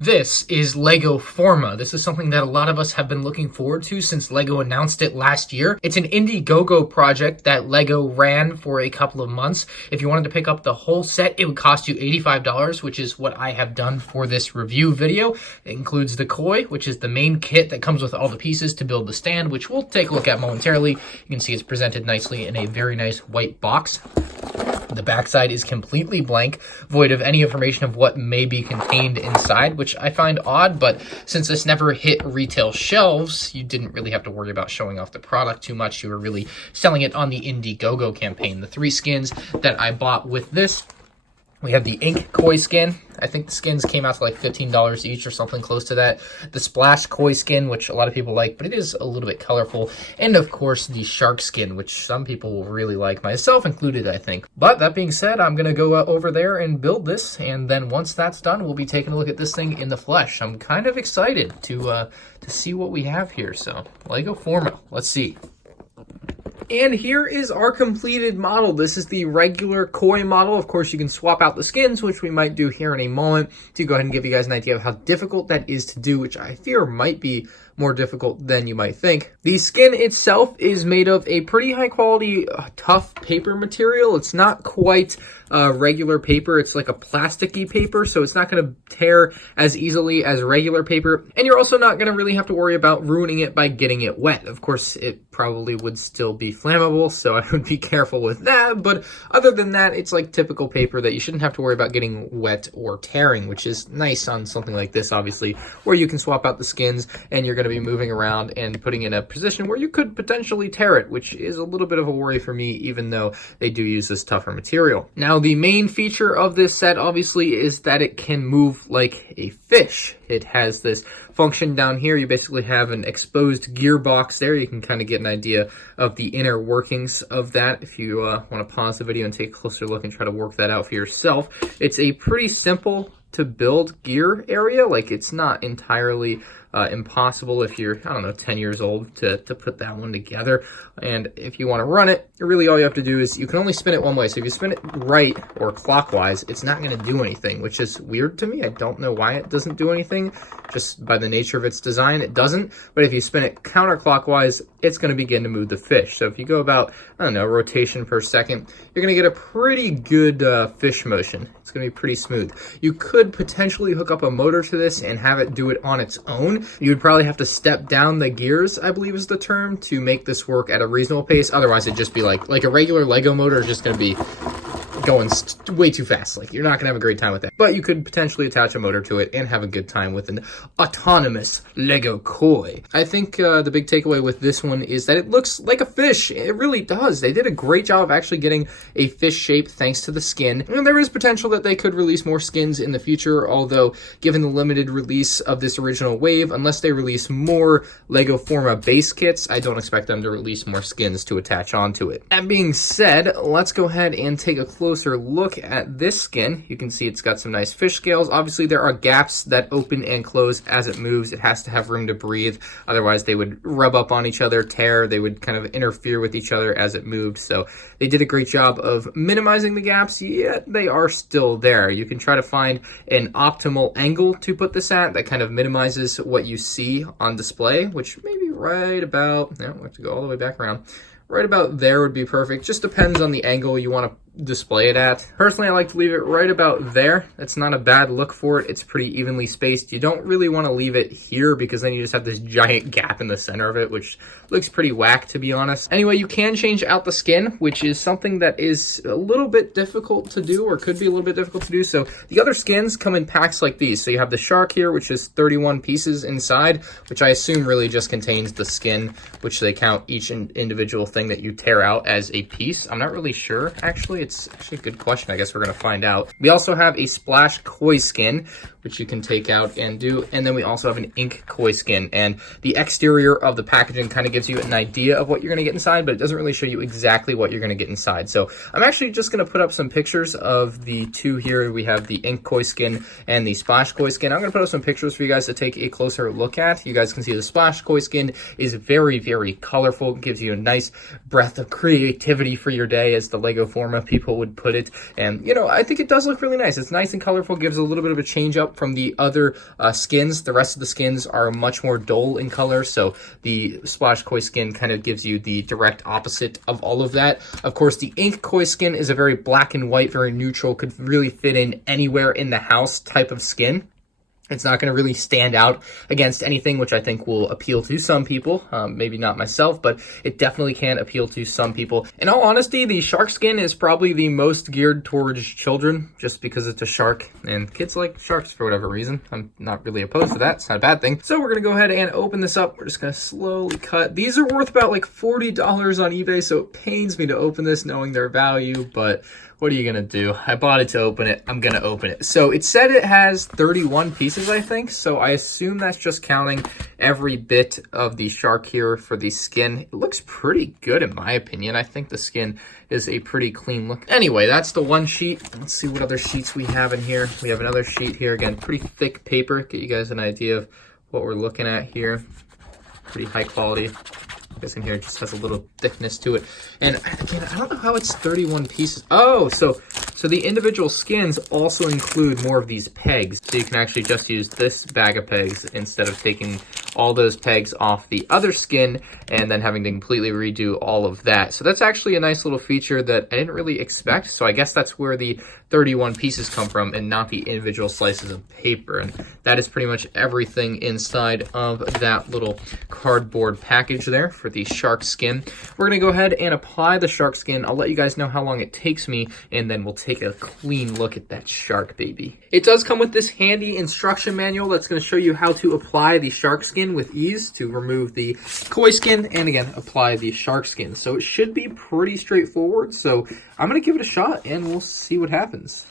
This is LEGO Forma. This is something that a lot of us have been looking forward to since LEGO announced it last year. It's an IndieGoGo project that LEGO ran for a couple of months. If you wanted to pick up the whole set, it would cost you $85, which is what I have done for this review video. It includes the koi, which is the main kit that comes with all the pieces to build the stand, which we'll take a look at momentarily. You can see it's presented nicely in a very nice white box. The backside is completely blank, void of any information of what may be contained inside, which I find odd, but since this never hit retail shelves, you didn't really have to worry about showing off the product too much. You were really selling it on the IndieGoGo campaign. The 3 skins that I bought with this, we have the ink koi skin. I think the skins came out to like $15 each or something close to that. The splash koi skin, which a lot of people like, but it is a little bit colorful. And of course, the shark skin, which some people will really like, myself included, I think. But that being said, I'm going to go over there and build this. And then once that's done, we'll be taking a look at this thing in the flesh. I'm kind of excited to see what we have here. So, LEGO Forma. Let's see. And here is our completed model. This is the regular koi model. Of course, you can swap out the skins, which we might do here in a moment, to go ahead and give you guys an idea of how difficult that is to do, which I fear might be more difficult than you might think. The skin itself is made of a pretty high quality, tough paper material. It's not quite regular paper. It's like a plasticky paper, so it's not going to tear as easily as regular paper. And you're also not going to really have to worry about ruining it by getting it wet. Of course, it probably would still be flammable, so I would be careful with that. But other than that, it's like typical paper that you shouldn't have to worry about getting wet or tearing, which is nice on something like this, obviously, where you can swap out the skins and you're going to be moving around and putting in a position where you could potentially tear it, which is a little bit of a worry for me, even though they do use this tougher material. Now, the main feature of this set, obviously, is that it can move like a fish. It has this function down here. You basically have an exposed gearbox there. You can kind of get an idea of the inner workings of that if you want to pause the video and take a closer look and try to work that out for yourself. It's a pretty simple to build gear area. Like, it's not entirely impossible if you're, I don't know, 10 years old to put that one together. And if you want to run it, really all you have to do is, you can only spin it one way. So if you spin it right or clockwise, it's not going to do anything, which is weird to me. I don't know why it doesn't do anything. Just by the nature of its design, it doesn't. But if you spin it counterclockwise, it's going to begin to move the fish. So if you go about, I don't know, rotation per second, you're going to get a pretty good fish motion. It's going to be pretty smooth. You could potentially hook up a motor to this and have it do it on its own. You would probably have to step down the gears, I believe is the term, to make this work at a reasonable pace. Otherwise, it'd just be like a regular Lego motor is just going to be going way too fast. Like, you're not gonna have a great time with that. But you could potentially attach a motor to it and have a good time with an autonomous Lego koi. I think the big takeaway with this one is that it looks like a fish. It really does. They did a great job of actually getting a fish shape thanks to the skin. And there is potential that they could release more skins in the future, although given the limited release of this original wave, unless they release more Lego Forma base kits, I don't expect them to release more skins to attach onto it. That being said, let's go ahead and take a closer look at this skin. You can see it's got some nice fish scales. Obviously, there are gaps that open and close as it moves. It has to have room to breathe. Otherwise, they would rub up on each other, tear. They would kind of interfere with each other as it moved. So they did a great job of minimizing the gaps, yet they are still there. You can try to find an optimal angle to put this at that kind of minimizes what you see on display, which maybe right about, we have to go all the way back around. Right about there would be perfect. Just depends on the angle you want to display it at. Personally, I like to leave it right about there. It's not a bad look for it. It's pretty evenly spaced. You don't really want to leave it here because then you just have this giant gap in the center of it, which looks pretty whack, to be honest. Anyway, you can change out the skin, which is something that is a little bit difficult to do, or could be a little bit difficult to do. So the other skins come in packs like these. So you have the shark here, which is 31 pieces inside, which I assume really just contains the skin, which they count each individual thing that you tear out as a piece. I'm not really sure, actually. It's actually a good question. I guess we're going to find out. We also have a splash koi skin, which you can take out and do. And then we also have an ink koi skin. And the exterior of the packaging kind of gives you an idea of what you're going to get inside, but it doesn't really show you exactly what you're going to get inside. So I'm actually just going to put up some pictures of the two here. We have the ink koi skin and the splash koi skin. I'm going to put up some pictures for you guys to take a closer look at. You guys can see the splash koi skin is very, very colorful. It gives you a nice breath of creativity for your day, as the Lego Forma people people would put it. And, you know, I think it does look really nice. It's nice and colorful, gives a little bit of a change up from the other skins. The rest of the skins are much more dull in color, so the Splash Koi skin kind of gives you the direct opposite of all of that. Of course, the Ink Koi skin is a very black and white, very neutral, could really fit in anywhere in the house type of skin. It's not going to really stand out against anything, which I think will appeal to some people. Maybe not myself, but it definitely can appeal to some people. In all honesty, the Sharkskin is probably the most geared towards children, just because it's a shark, and kids like sharks for whatever reason. I'm not really opposed to that. It's not a bad thing. So we're going to go ahead and open this up. We're just going to slowly cut. These are worth about like $40 on eBay, so it pains me to open this knowing their value, but what are you gonna do? I bought it to open it. I'm gonna open it. So it said it has 31 pieces, I think. So I assume that's just counting every bit of the shark here for the skin. It looks pretty good in my opinion. I think the skin is a pretty clean look. Anyway, that's the one sheet. Let's see what other sheets we have in here. We have another sheet here. Again, pretty thick paper. Get you guys an idea of what we're looking at here. Pretty high quality. This in here just has a little thickness to it. And again, I don't know how it's 31 pieces. Oh, so the individual skins also include more of these pegs. So you can actually just use this bag of pegs instead of taking all those pegs off the other skin and then having to completely redo all of that. So that's actually a nice little feature that I didn't really expect. So I guess that's where the 31 pieces come from and not the individual slices of paper. And that is pretty much everything inside of that little cardboard package there for the shark skin. We're gonna go ahead and apply the shark skin. I'll let you guys know how long it takes me, and then we'll take a clean look at that shark baby. It does come with this handy instruction manual that's gonna show you how to apply the shark skin with ease to remove the koi skin and again apply the shark skin. So it should be pretty straightforward. So I'm gonna give it a shot and we'll see what happens.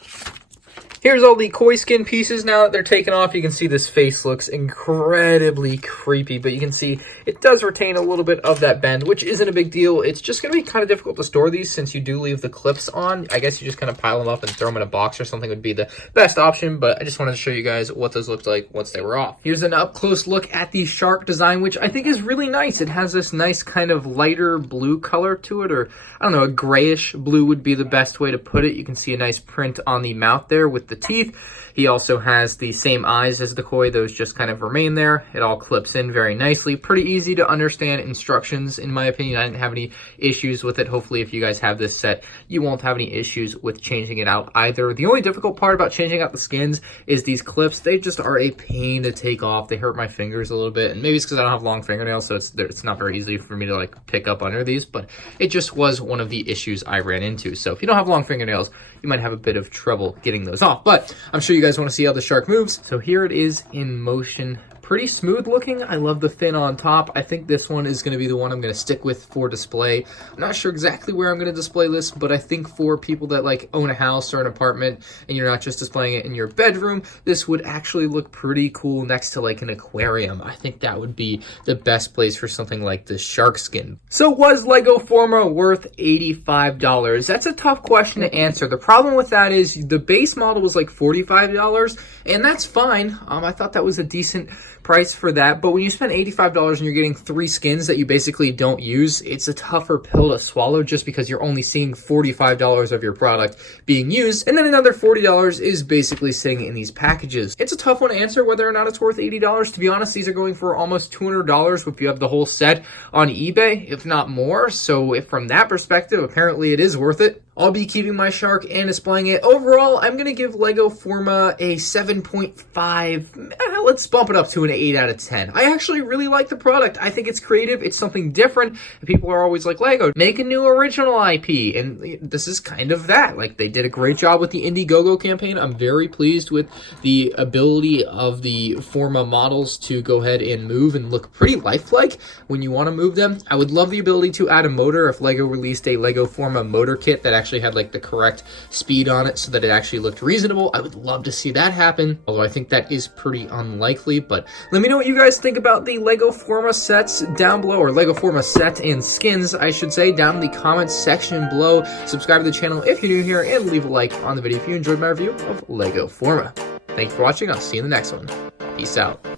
Here's all the koi skin pieces now that they're taken off. You can see this face looks incredibly creepy, but you can see it does retain a little bit of that bend, which isn't a big deal. It's just going to be kind of difficult to store these since you do leave the clips on. I guess you just kind of pile them up and throw them in a box or something would be the best option, but I just wanted to show you guys what those looked like once they were off. Here's an up-close look at the shark design, which I think is really nice. It has this nice kind of lighter blue color to it, or I don't know, a grayish blue would be the best way to put it. You can see a nice print on the mouth there with the teeth. He also has the same eyes as the koi. Those just kind of remain there. It all clips in very nicely. Pretty easy to understand instructions, in my opinion. I didn't have any issues with it. Hopefully, if you guys have this set, you won't have any issues with changing it out either. The only difficult part about changing out the skins is these clips. They just are a pain to take off. They hurt my fingers a little bit, and maybe it's because I don't have long fingernails, so it's not very easy for me to like pick up under these, but it just was one of the issues I ran into. So if you don't have long fingernails, you might have a bit of trouble getting those off, but I'm sure you guys want to see how the shark moves. So here it is in motion. Pretty smooth looking. I love the fin on top. I think this one is going to be the one I'm going to stick with for display. I'm not sure exactly where I'm going to display this, but I think for people that like own a house or an apartment and you're not just displaying it in your bedroom, this would actually look pretty cool next to like an aquarium. I think that would be the best place for something like this shark skin. So was Lego Forma worth $85? That's a tough question to answer. The problem with that is the base model was like $45, and that's fine. I thought that was a decent price for that, but when you spend $85 and you're getting 3 skins that you basically don't use, it's a tougher pill to swallow just because you're only seeing $45 of your product being used, and then another $40 is basically sitting in these packages. It's a tough one to answer whether or not it's worth $80. To be honest, these are going for almost $200 if you have the whole set on eBay, if not more. So if from that perspective, apparently it is worth it. I'll be keeping my shark and displaying it. Overall, I'm going to give Lego Forma a 7.5. Let's bump it up to an 8 out of 10. I actually really like the product. I think it's creative. It's something different. People are always like, Lego, make a new original IP. And this is kind of that. Like, they did a great job with the IndieGoGo campaign. I'm very pleased with the ability of the Forma models to go ahead and move and look pretty lifelike when you want to move them. I would love the ability to add a motor if Lego released a Lego Forma motor kit that actually had like the correct speed on it so that it actually looked reasonable. I would love to see that happen, although I think that is pretty unlikely. But let me know what you guys think about the Lego Forma sets down below, or Lego Forma set and skins, I should say, down in the comments section below. Subscribe to the channel if you're new here, and leave a like on the video if you enjoyed my review of Lego Forma. Thank you for watching. I'll see you in the next one. Peace out.